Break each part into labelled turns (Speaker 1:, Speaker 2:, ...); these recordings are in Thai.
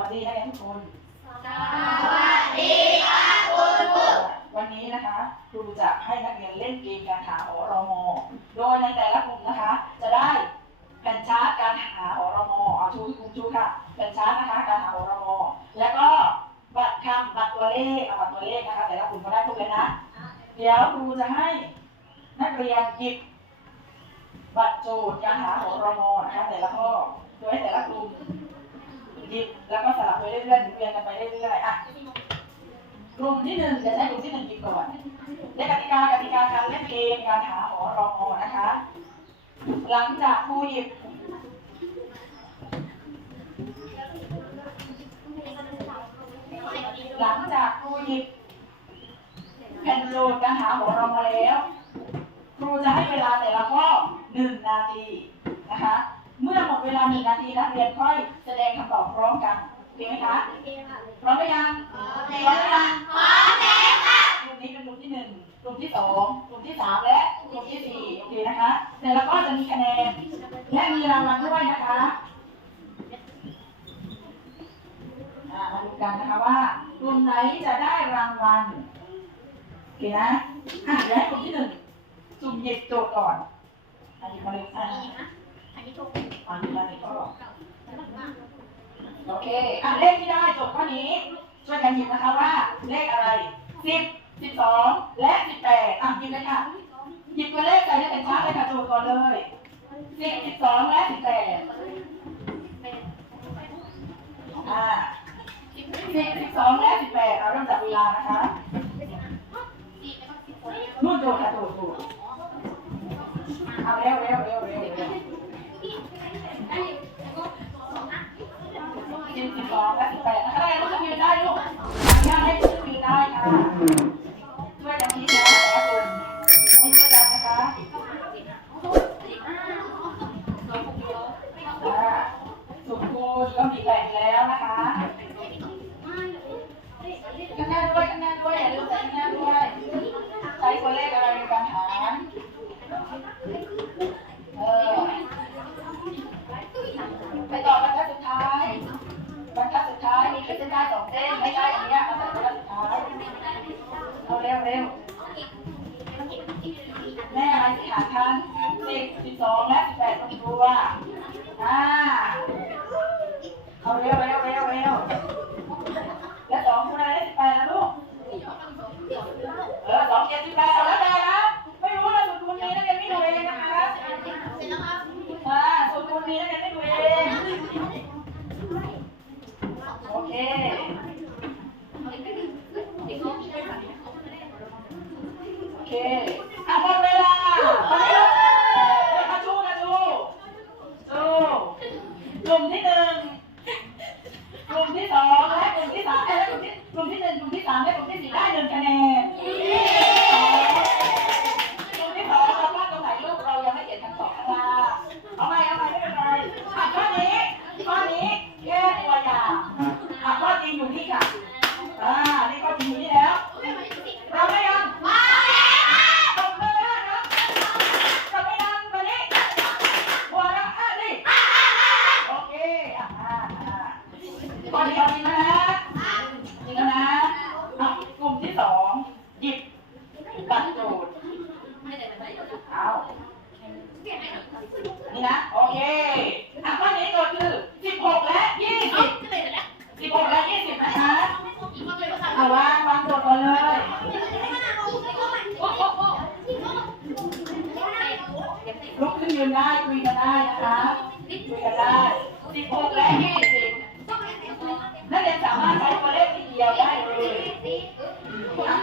Speaker 1: วัสดีนักเรียนทุกคน
Speaker 2: สวัสดีครับคุณครู
Speaker 1: วันนี้นะคะครูจะให้นักเรียนเล่นเกมการหาหอรมโดยในแต่ละกลุ่มนะคะ จะได้แผ่นชาร์ตการหาหอรมเอาชูกลุ่มชูค่ะแผ่นชาร์ตนะคะการหาหอรมแล้วก็บัตรคำบัตรตัวเลขเอาบัตรตัวเลขนะคะ แต่ละกลุ่มก็ได้ทุกเลยนะ เดี๋ยวครูจะให้นักเรียนหยิบบัตรโจทย์การหาหอรมนะคะแต่ละข้อโดยให้แต่ละกลุ่มิบแล้วก็สลับไปเรื่อยๆหมุนเวียนกันไปเรื่อยๆอะกลุ่มที่หนึ่งจะใช้กลุ่มที่หนึ่งหยิบก่อนในกติกากติกาการเล่นเกมการหาหอรอมอนะคะ หลังจากครูหยิบหลังจากครูหยิบแผ่นโจทย์การหาหอรอมอแล้ว ครูจะให้เวลาแต่ละข้อหนึ่งนาทีนะคะ มื่อหมดเวลาหนึ่งนาทีนักเรียนค่อยแสดงคำตอบพร้อมกันโอเคไหมคะพร้อมหรือยังพร้อมหรือยังกลุ่มนี้เป็นกลุ่มที่หนึ่งกลุ่มที่สองกลุ่มที่สามและกลุ่มที่สี่โอเคนะคะแต่ละข้อจะมีคะแนนและมีรางวัลด้วยนะคะมาดูกันนะคะว่ากลุ่มไหนจะได้รางวัลโอเคนะอะเดี๋ยวให้กลุ่มที่หนึ่งสุ่มหยิบโจทย์ก่อนอันนี้มาเลยอะ อันนี้มาเลยก็โอเคอะเลขที่ได้โจทย์ข้อนี้ ช่วยกันหยิบนะคะว่า เลขอะไรสิบสิบสองและสิบแปดอะหยิบเลยค่ะ หยิบตัวเลขใส่ในเป็นชาร์ตเลยค่ะโจทย์ก่อนเลยสิบสิบสองและสิบแปดอ่าสิบสิบสองและสิบแปดเอาเริ่มจากเวลานะคะนู่นโจทย์ค่ะโจทย์โจทย์เอาเร็วเร็วเร็วเร็ว เร็วสิบสองและสิบแปดนะคะได้ลูกจะยืนได้ลูกอนุญาตให้ลูกยืนได้ค่ะ ช่วยกันชี้นะแต่ละคนให้ช่วยกันนะคะอ่าสุคูณก็มีแบ่งแล้วนะคะข้างหน้าด้วยข้างหน้าด้วยอย่าลืมใส่ข้างหน้าด้วย ใช้ตัวเลขอะไรในการหารเออไปต่อบรรทัดสุดท้ายบรรทัดสุดท้ายมีขีดเส้นใต้สองเส้นไม่ใช่อันเนี้ยเอาใส่บรรทัดสุดท้ายเอาเร็วเร็ว แม่อะไรที่หาทันสิบสิบสองและสิบแปดต้องรู้ว่าอ่าเอาเร็วเร็วเร็วเร็วและสองคุณอะไรได้สิบแปดนะลูก เออสองเจ็ดสิบแปดเอาแล้วแต่นะ ไม่รู้นะสูตรคูณนี้นักเรียนไม่ดูเองนะคะ อ่าสูตรคูณนี้นักเรียนไม่ดูเอง โอเค โอเค อะหมดเวลาตอนนี้กระชูกระชูชูกลุ่มที่หนึ่งกลุ่มที่สองและกลุ่มที่สามเอ้ยและกลุ่มที่กลุ่มที่หนึ่งกลุ่มที่สามและกลุ่มที่สี่ได้หนึ่งคะแนนกลุ่มที่สองเราพลาดตรงไหนลูกเรายังไม่เขียนคำตอบค่ะเอาใหม่เอาใหม่ไม่เป็นไรอะข้อนี้ข้อนี้แค่ตัวอย่างอะข้อจริงอยู่นี่ค่ะอ่านี่ข้อจริงอยู่นี่แล้ว เราไม่ยังตบมือให้ครับเราไม่ยังตอนนี้หัวเราะอะนี่โอเคอะอะอะตอนนี้เอาจริงแล้วนะจริงแล้วนะอะกลุ่มที่สองหยิบบัตรโจทย์เอานี่นะ โอเคอะข้อนี้โจทย์คือสิบหกและยี่สิบสิบหกและยี่สิบนะคะเอาวางวางโจทย์ก่อนเลย ลุกขึ้นยืนได้คุยกันได้นะคะคุยกันได้สิบหกและยี่สิบนักเรียนสามารถใช้ตัวเลขทีเดียวได้เลยนะ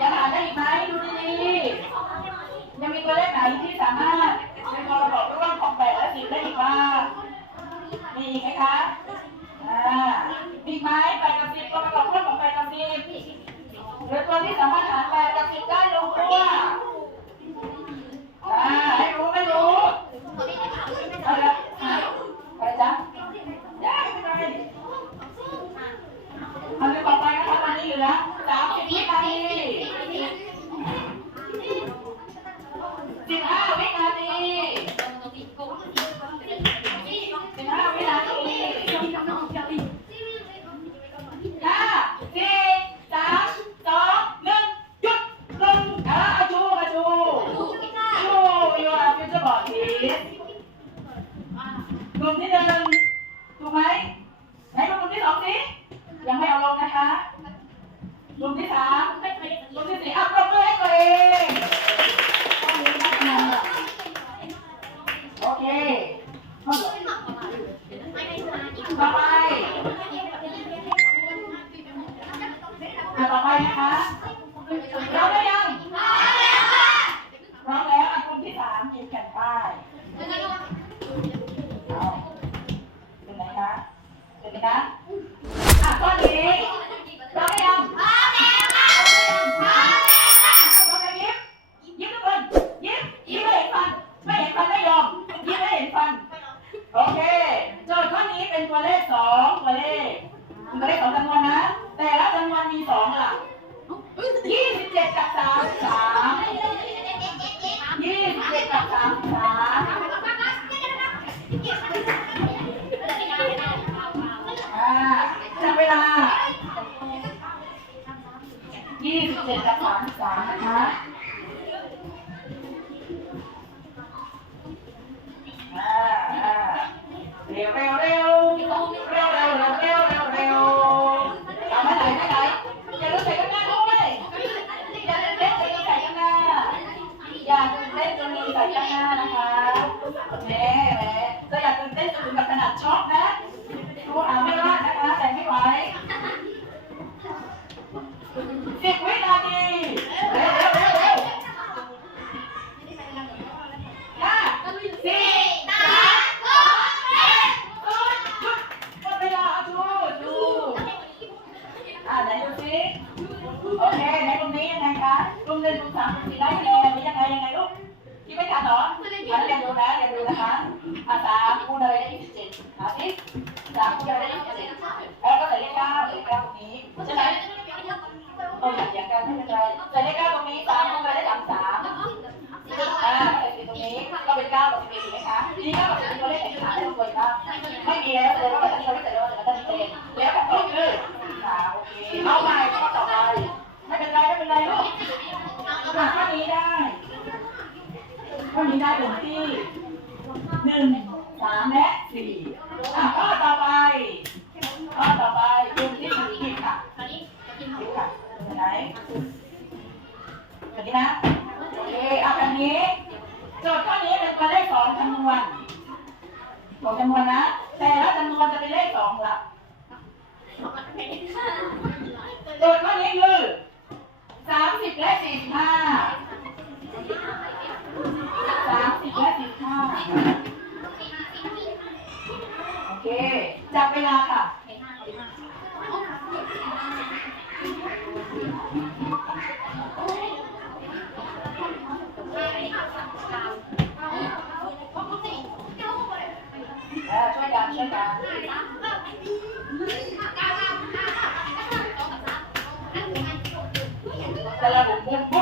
Speaker 1: ยัง อีกไหมดูดีๆยังมีตัวเลขไหนที่สามารถเป็นมรดกร่วมของแปดและสิบได้อีกบ้างมีอีกไหมคะอ่ามีอีกไหมแปดกับสิบตัวปรดกร่วมของแปดกับสิบหรือตัวที่สามารถหารแปดกับสิบได้ลงตัว สามคนเลยนะแล้วก็ใส่เลขเก้าตรงนี้ใช่ไหมเอย่าการไม่เป็นไรใส่เลขเก้าตรงนี้สามลงไปได้สามใส่ตรงนี้ก็เป็นเก้ากัอ็ดถูไหมคะทีเก้ากัอ็ดตัวเลขไหนที่ได้บ่อยบ้างไม่มีแล้วเลยว่าแบบนี้เราไม่ใส่แล้วก็สิบเอ็แล้วแบคือสามโอเคเอาใหต่อไปไม่เป็นไรไม่เป็นไรลูกข้อนี้ได้ข้อนี้ได้เป็นที่หนึ่งสามและ ข้อต่อไปข้อต่อไปคุณที่ถือหยินค่ะถือค่ะไหนแบบนี้นะโอเคเอาแบบนี้โจทย์ข้อนี้เป็นตัวเลขสองจำนวนบอกจำนวนนะ แต่ละจำนวนจะเป็นเลขสองละโจทย์ข้อนี้คือสามสิบและสี่ห้าสามสิบและสี่ห้า จับเวลาค่ะแต่ละบุคคล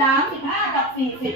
Speaker 1: สามสิบห้ากับสี่สิบ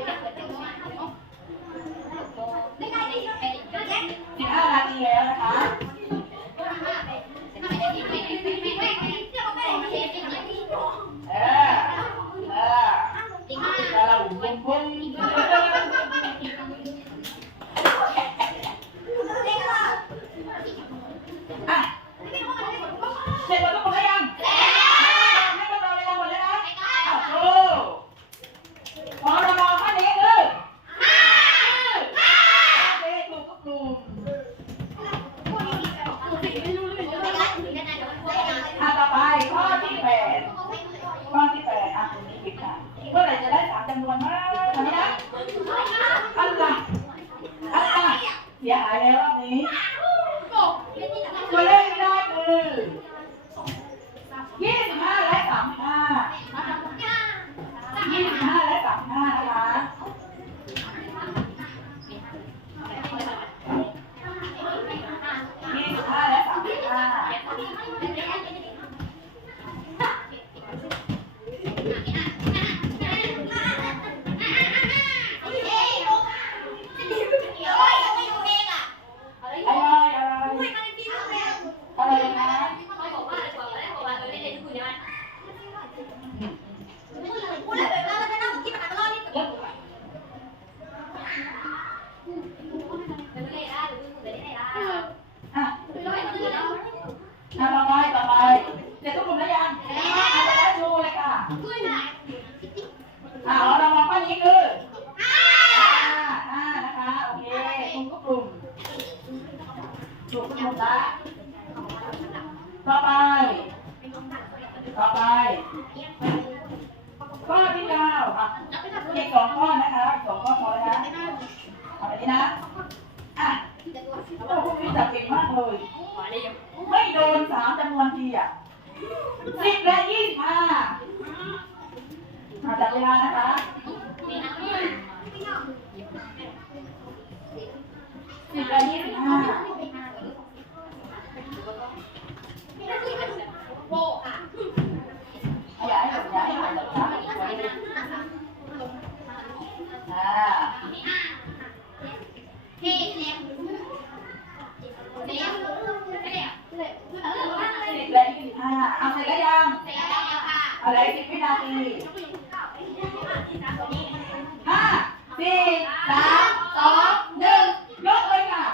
Speaker 1: ไม่โดนสามจำนวนทีอะสิบและยี่สิบห้าอะจับเวลานะคะสิบและยี่สิบห้าขยายให้หมดขยายให้หมดนะคะอ่าสิบ และยี่สิบห้าเอาเสร็จแล้วยังอะไรสิบวินาทีห้าสี่สามสองหนึ่งยกเลยค่ะ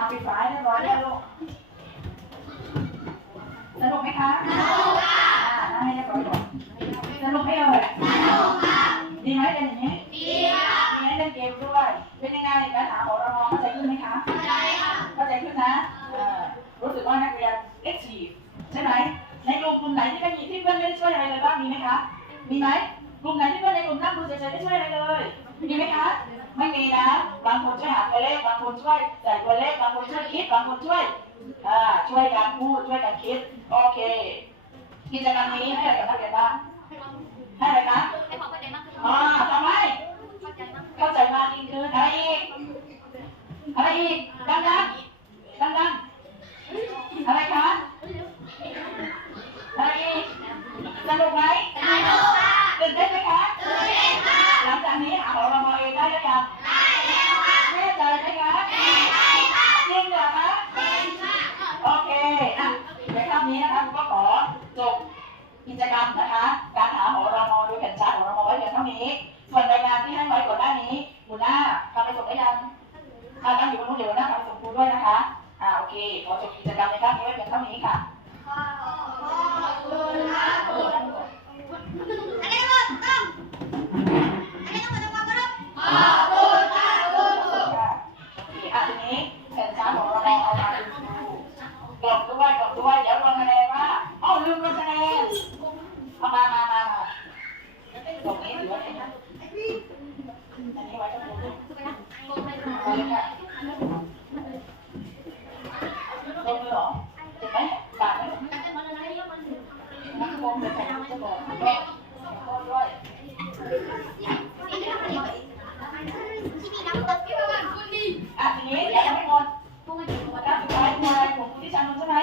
Speaker 1: เอาปิดฝาให้เรียบร้อยแล้วลูกสนุกไหมคะ สนุกค่ะอ่านั่งให้เรียบร้อยก่อนสนุกไหมเอ่ยดีไหมเป็นอย่างนี้ ดีค่ะมีให้เล่นเกมด้วย เป็นยังไงการหาของเราเข้าใจขึ้นไหมคะเข้าใจขึ้นนะเอ่อรู้สึกว่านักเรียนเอ็กทีฟใช่ไหมในกลุ่มกลุ่มไหนที่ไม่มีที่เพื่อนไม่ได้ช่วยอะไรเลยบ้างมีไหมคะ มีไหมกลุ่มไหนที่เพื่อนในกลุ่มนั่งดูเฉยๆไม่ช่วยอะไรเลย มีไหมคะไม่มีนะ บางคนช่วยหาตัวเลข บางคนช่วยใส่ตัวเลข บางคนช่วยคิด บางคนช่วยอ่าช่วยกันพูด ช่วยกันคิด โอเค กิจกรรมนี้ให้อะไรกับนักเรียนบ้าง ให้อะไรคะอ่าทำไมเข้าใจมากยิ่งขึ้นอะไรอีกอะไรอีก ดังดังดังดังๆอะไรคะ อะไรอีก สนุกไหมตื่นเต้นไหมคะ หลังจากนี้หาหมอรมเองได้หรือยังแน่ใจไหมคะจริงเหรอคะโอเคอะในคำนี้นะคะผมก็ขอจบกิจกรรมนะคะ การหาหมอรมโดยแผ่นชาร์ตหมอรมไว้เพียงเท่านี้ ส่วนรายงานที่ให้ไว้ก่อนหน้านี้หัวหน้าทำไปส่งได้ยังถ้าทำอยู่บนนู้นเดี๋ยวหัวหน้าทำไปส่งครูด้วยนะคะ อ่าโอเค ขอจบกิจกรรมในครั้งนี้ไว้เพียงเท่านี้ค่ะค่ะโอเคอะทีนี้แผ่นชาร์ตของเราเอามาดูกล่องด้วยกล่องด้วย เดี๋ยวลงคะแนนว่าอ้าวลืมลงคะแนนเอามามามามาตรงนี้ถือว่าเป็นอันนี้ไว้ตรงนู้นเอาเลยค่ะลงเลยเหรอเห็นไหมบาดไหม กลมเลยค่ะจะบอกก็ขอโทษด้วยอะทีนี้เดี๋ยวยังไม่หมดการสุดท้ายคืออะไรผมคุณที่ชันนท์ใช่ไหม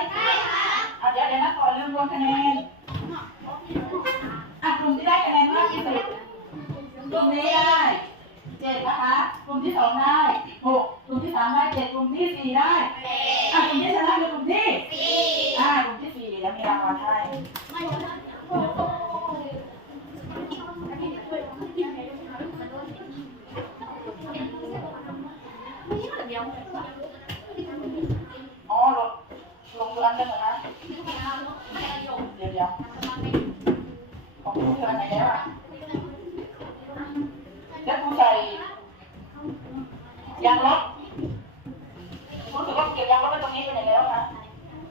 Speaker 1: อะเดี๋ยวเดี๋ยวนะก่อนเริ่มรวมคะแนนอะกลุ่มที่ ได้คะแนนมากที่สุดกลุ่มนี้ได้เจ็ดนะคะกลุ่มที่สองได้หกกลุ่มที่สามได้เจ็ดกลุ่มที่สี่ได้อะกลุ่มที่ชนะคือกลุ่มที่อ่ากลุ่มที่สี่แล้วมีรางวัลให้อ๋อลงลงอันเดิมเหรอคะเดี๋ยวเดี๋ยวของครูเธออันไหนแล้วอะแล้วครูใส่ ยางลบรู้สึกว่าเก็บยางลบไว้ตรงนี้ไปไหนแล้วคะ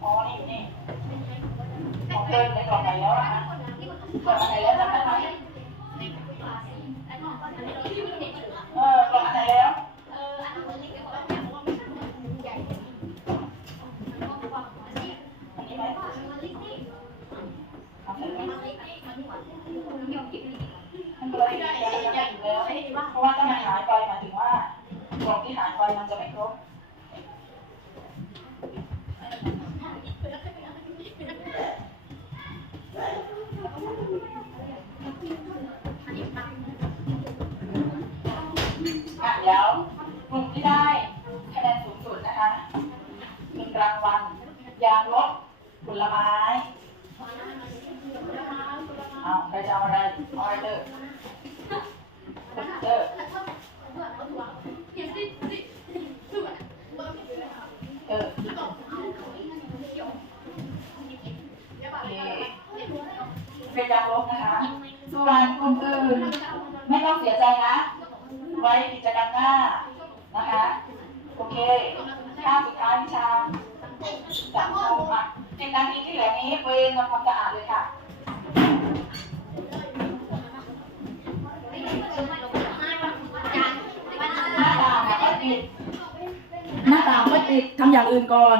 Speaker 1: อ๋อนี่อยู่นี่ของเดินไปก่อนไหนแล้วนะคะกล่องอันไหนแล้วจำได้ไหมเออกล่องอันไหนแล้ว อันนี้ไหมเอาใส่ไหมมันก็เลยจะจะอยู่แล้ว เพราะว่าถ้ามันหายไปหมายถึงว่ากล่องที่หายไปมันจะไม่ครบ อะเดี๋ยวกลุ่มที่ ได้คะแนนสูงสุดนะคะมีรางวัลยางลบผลไม้เอาใครจะเอาอะไรเอาอะไรเด้อเด้อเออโอเคเป็นยางลบนะคะ ส่วนกลุ่มอื่นไม่ต้องเสียใจนะ ไว้กิจกรรมหน้านะคะโอ เคข้ามสุดท้ายวิชาจับโมค่ะสิบนาทีที่เหลือนี้เวรทำความสะอาดเลยค่ะหน้าต่างอะก็ติดหน้าต่างก็ติดทำอย่างอื่นก่อน